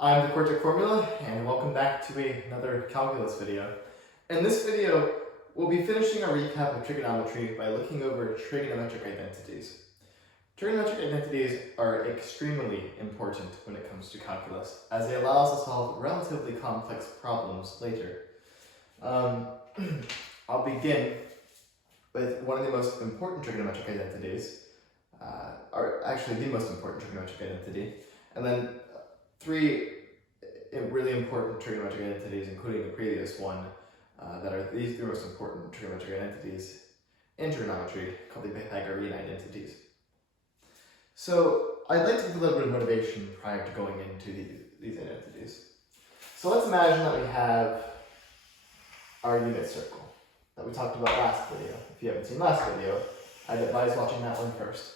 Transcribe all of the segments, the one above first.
I'm the Quartic Formula, and welcome back to another calculus video. In this video, we'll be finishing a recap of trigonometry by looking over trigonometric identities. Trigonometric identities are extremely important when it comes to calculus, as they allow us to solve relatively complex problems later. I'll begin with one of the most important trigonometric identities, or actually the most important trigonometric identity, and then three really important trigonometric identities, including the previous one, that are these three most important trigonometric identities in trigonometry, called the Pythagorean identities. So I'd like to give a little bit of motivation prior to going into these identities. So let's imagine that we have our unit circle that we talked about last video. If you haven't seen last video, I'd advise watching that one first.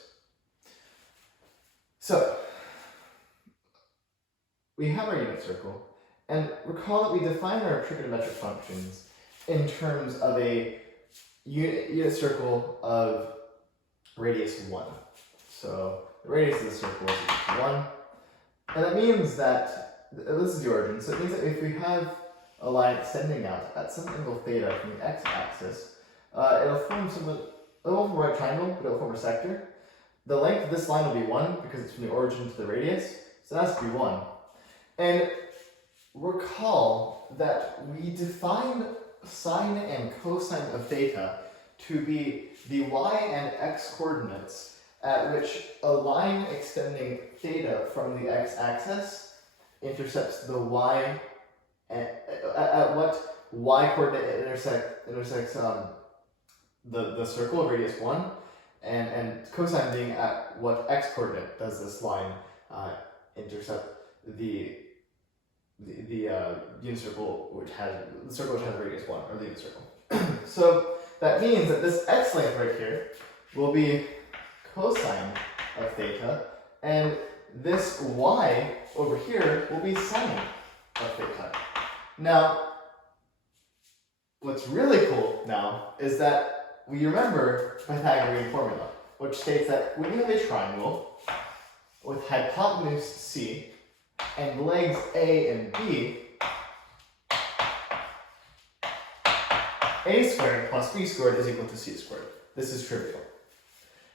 So we have our unit circle, and recall that we define our trigonometric functions in terms of a unit circle of radius 1. So the radius of the circle is equal to 1, and that means that, this is the origin, so it means that if we have a line extending out at some angle theta from the x-axis, it'll form it won't form a right triangle, but it'll form a sector. The length of this line will be 1 because it's from the origin to the radius, so that has to be 1. And recall that we define sine and cosine of theta to be the y and x coordinates at which a line extending theta from the x-axis intercepts the y, at what y coordinate intersects the circle of radius 1, and cosine being at what x coordinate does this line intercept the unit circle which has radius 1, or the unit circle. So that means that this x length right here will be cosine of theta, and this y over here will be sine of theta. Now, what's really cool now is that we remember the Pythagorean formula, which states that when you have a triangle with hypotenuse C and legs A and B, A squared plus B squared is equal to C squared. This is trivial.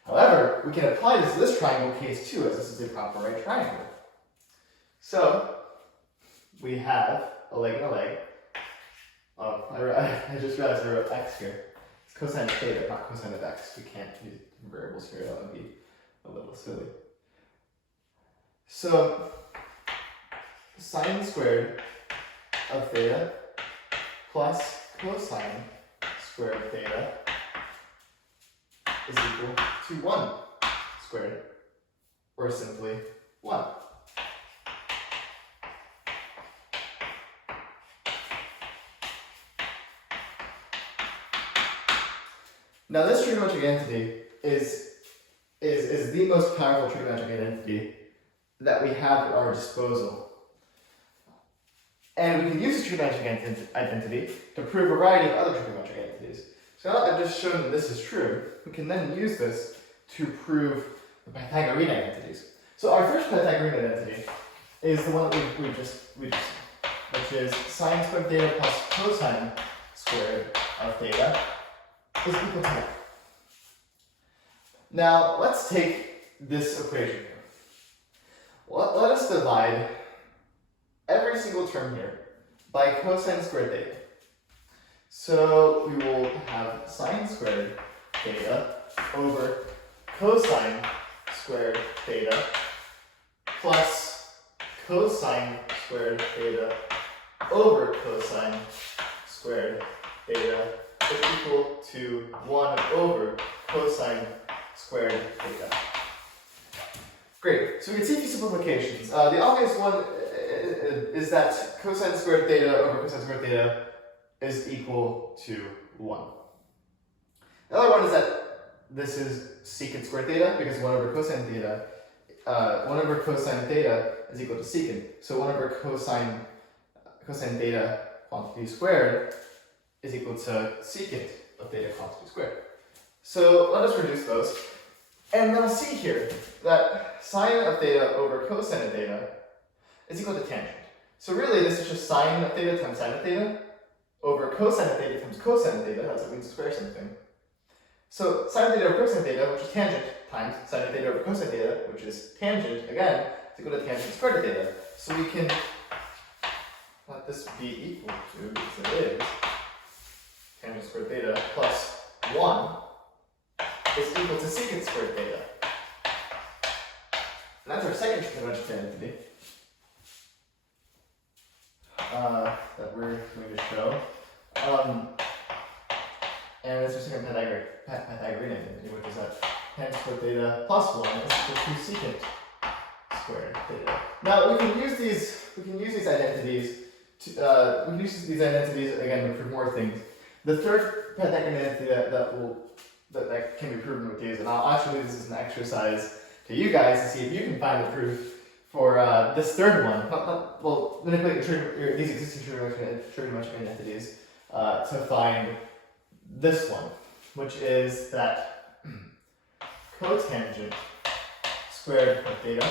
However, we can apply this to this triangle case too, as this is a proper right triangle. So, we have a leg and a leg. Oh, I just realized I wrote x here. It's cosine of theta, not cosine of x. We can't use variables here, that would be a little silly. So, sine squared of theta plus cosine squared of theta is equal to 1 squared, or simply 1. Now this trigonometric identity is the most powerful trigonometric identity that we have at our disposal. And we can use this trigonometric identity to prove a variety of other trigonometric identities. So now that I've just shown that this is true, we can then use this to prove the Pythagorean identities. So our first Pythagorean identity is the one that we just which is sine squared theta plus cosine squared of theta is equal to 1. Now let's take this equation here. Let us divide every single term here by cosine squared theta. So we will have sine squared theta over cosine squared theta plus cosine squared theta over cosine squared theta is equal to 1 over cosine squared theta. Great, so we can see a few simplifications. The obvious one is that cosine squared theta over cosine squared theta is equal to 1. The other one is that this is secant squared theta, because 1 over cosine theta is equal to secant. So 1 over cosine theta quantity squared is equal to secant of theta quantity squared. So let us reduce those. And now see here that sine of theta over cosine of theta is equal to tangent. So really, this is just sine of theta times sine of theta over cosine of theta times cosine of theta. That's what we square something. So sine of theta over cosine of theta, which is tangent, times sine of theta over cosine of theta, which is tangent, again, is equal to tangent squared of theta. So we can let this be equal to, because it is, tangent squared theta plus 1 is equal to secant squared theta. And that's our second trigonometric identity that we're going to show. And it's our second Pythagorean identity, which is that tangent squared theta plus 1 is equal to secant squared theta. Now we can use these identities again to prove more things. The third Pythagorean identity that can be proven with these, and I'll actually this is an exercise to you guys to see if you can find the proof for this third one. Well, manipulate these existing trigonometric identities to find this one, which is that cotangent squared of theta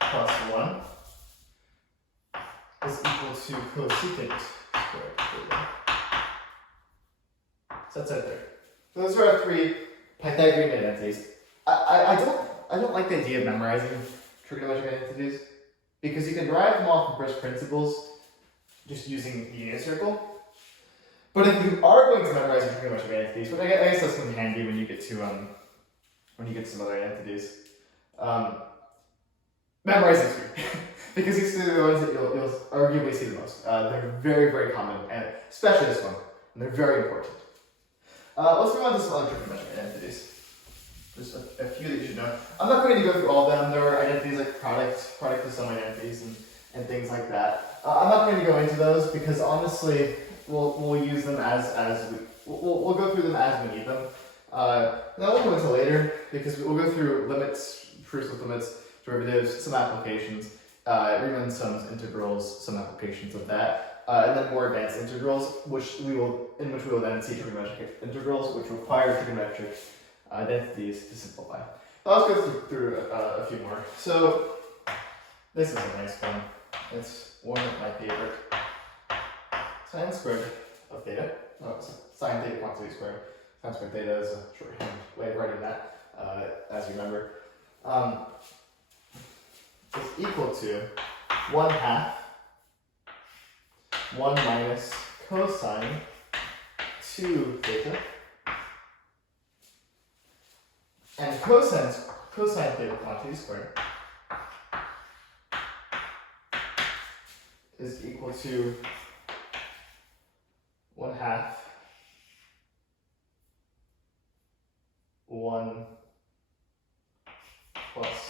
plus 1 is equal to cosecant squared of theta. So that's our third. So those are our three Pythagorean identities. I don't like the idea of memorizing trigonometric identities because you can derive them all from first principles just using the unit circle. But if you are going to memorize trigonometric identities, but I guess that's going to be handy when you get to some other identities. Memorize these three because these are the ones that you'll arguably see the most. They're very, very common, and especially this one, and they're very important. Let's move on to some other trigonometric identities. Just a few that you should know. I'm not going to go through all of them. There are identities like product of some identities, and things like that. I'm not going to go into those because honestly, we'll use them we'll go through them as we need them. That we'll go into later because we'll go through limits, proofs with limits, derivatives, some applications, Riemann sums, integrals, some applications of that, and then more advanced integrals, in which we will then see trigonometric integrals, which require trigonometric identities to simplify. I'll just go through a few more. So this is a nice one. It's one of my favorite. Sine squared of theta. Sine theta quantity squared. Sine squared theta is a shorthand way of writing that, as you remember. Is equal to 1/2 1 minus cosine 2 theta. And cosine theta quantity squared is equal to 1/2 1 plus.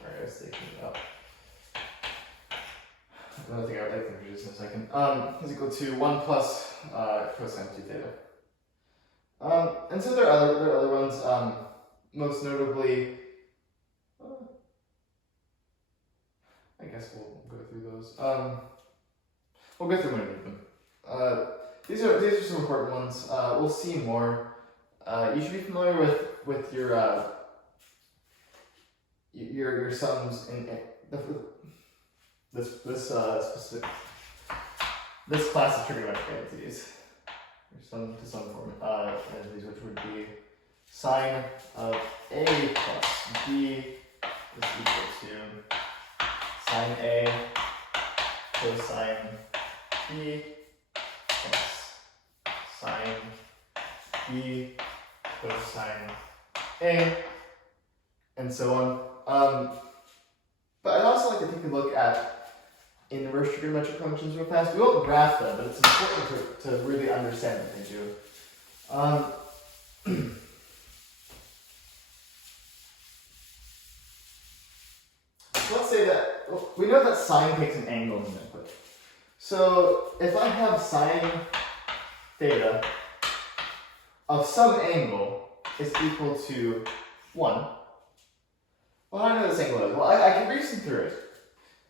Sorry, I was thinking about another thing I would like to introduce in a second. Is equal to 1 plus cosine 2 theta. And so there are other ones. Most notably, I guess we'll go through those. We'll go through when I need them. These are some important ones. We'll see more. You should be familiar with your sums in this class of trigonometric identities. Your sum to some form identities, which would be sine of a plus b is equal to sine a cosine b plus sine b cosine a, and so on. But I'd also like to take a look at inverse trigonometric functions real fast. We won't graph them, but it's important to really understand what they do. Let's say that we know that sine takes an angle as an input. So if I have sine theta of some angle is equal to 1, well, how do I know this angle is? Well, I can reason through it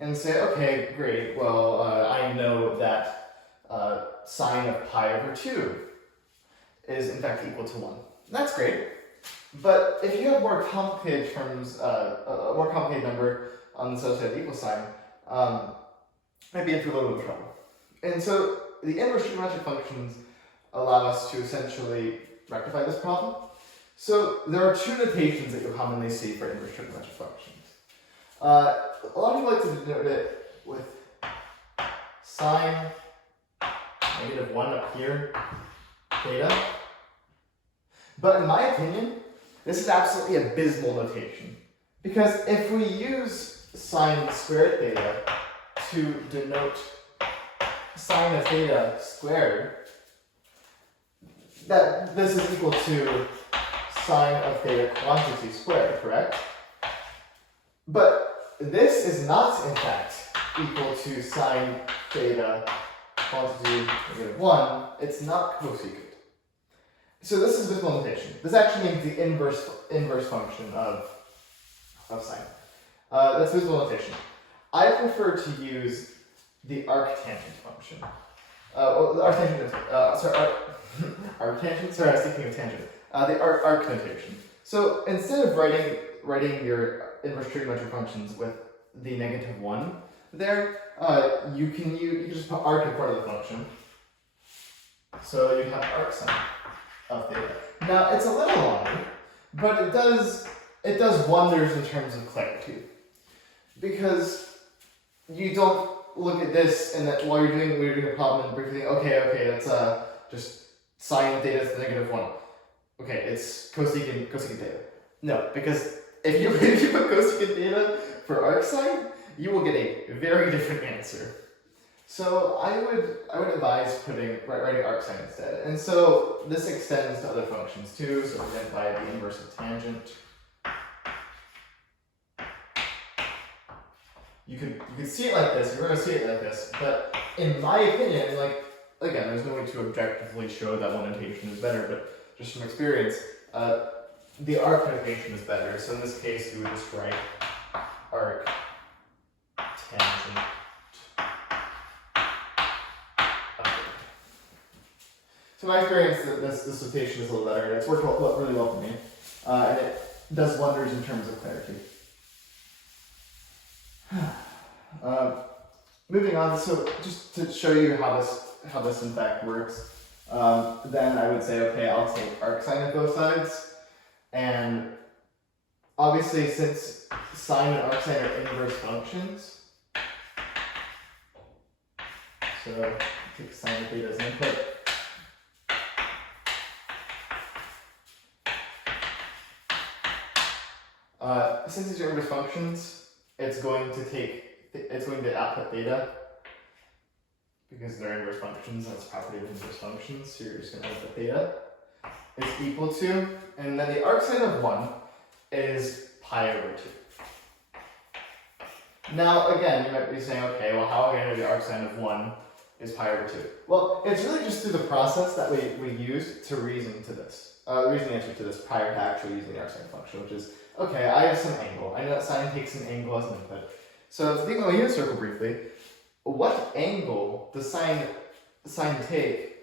and say, okay, great, well, I know that sine of pi over 2 is in fact equal to 1. That's great. But if you have more complicated terms, a more complicated number on the subset of equal sign, might be in for a little bit of trouble. And so the inverse trigonometric functions allow us to essentially rectify this problem. So there are two notations that you'll commonly see for inverse trigonometric functions. A lot of people like to denote it with sine -1 up here, theta. But in my opinion, this is absolutely abysmal notation. Because if we use sine squared theta to denote sine of theta squared, that this is equal to sine of theta quantity squared, correct? But this is not, in fact, equal to sine theta quantity -1. It's not cosecant. So this is abysmal notation. This actually means the inverse function of sine. That's abysmal notation. I prefer to use the arctangent function. Well, the arctangent, arctangent, sorry, I was thinking of tangent. The arc notation. So instead of writing your inverse trigonometric functions with the -1 there, you can just put arc in front of the function. So you have arc sine of theta. Now it's a little longer, but it does wonders in terms of clarity. Because you don't look at this and that while you're doing a problem and briefly think, okay, that's just sine theta is -1. Okay, it's cosecant theta. No, because if you put cosecant theta for arc sine, you will get a very different answer. So I would advise writing arc sine instead. And so this extends to other functions too. So we're going to by the inverse of tangent. You could see it like this, you're going to see it like this, but in my opinion, like, again, there's no way to objectively show that one notation is better, but just from experience, the arc notation is better. So in this case, you would just write arc tangent. So in my experience, this notation is a little better, and it's worked really well for me, and it does wonders in terms of clarity. Moving on, so just to show you how this in fact works, then I would say, okay, I'll take arc sine of both sides, and obviously since sine and arc sine are inverse functions, so take sine of theta as input. Since these are inverse functions, it's going to output theta because they're inverse functions. That's the property of inverse functions. So you're just going to output theta is equal to, and then the arc sine of 1 is pi over 2. Now again, you might be saying, okay, well, how am I going to know the arc sine of 1 is pi over 2? Well, it's really just through the process that we used to reason to this. Reason the answer to this prior to actually using the arc sine function, which is, okay, I have some angle. I know that sine takes an angle as an input. So think about the unit circle briefly. What angle does sine take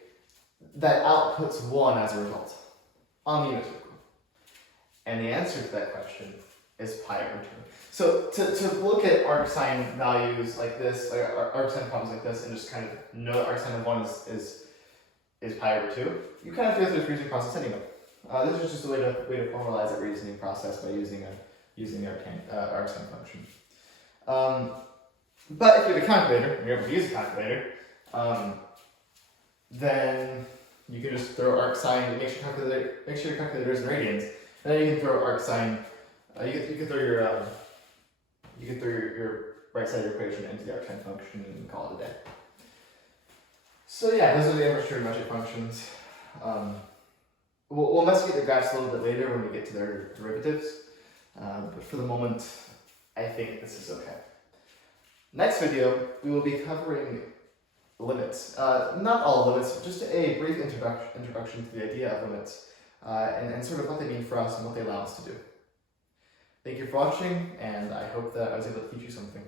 that outputs 1 as a result on the unit circle? And the answer to that question is pi over 2. So to look at arc sine values like this, like arc sine problems like this, and just kind of know that arc sine of 1 is pi over 2, you kind of go through this reasoning process anyway. This is just a way to formalize that reasoning process by using the arc sine function. But if you have a calculator, and you're able to use a calculator, then you can just throw arc sine, make sure your calculator is in radians, and then you can throw arc sine. You can throw your right side of your equation into the arc sine function and call it a day. So yeah, those are the inverse trigonometric functions. We'll investigate the graphs a little bit later when we get to their derivatives, but for the moment, I think this is okay. Next video, we will be covering limits. Not all limits, just a brief introduction to the idea of limits, and sort of what they mean for us and what they allow us to do. Thank you for watching, and I hope that I was able to teach you something.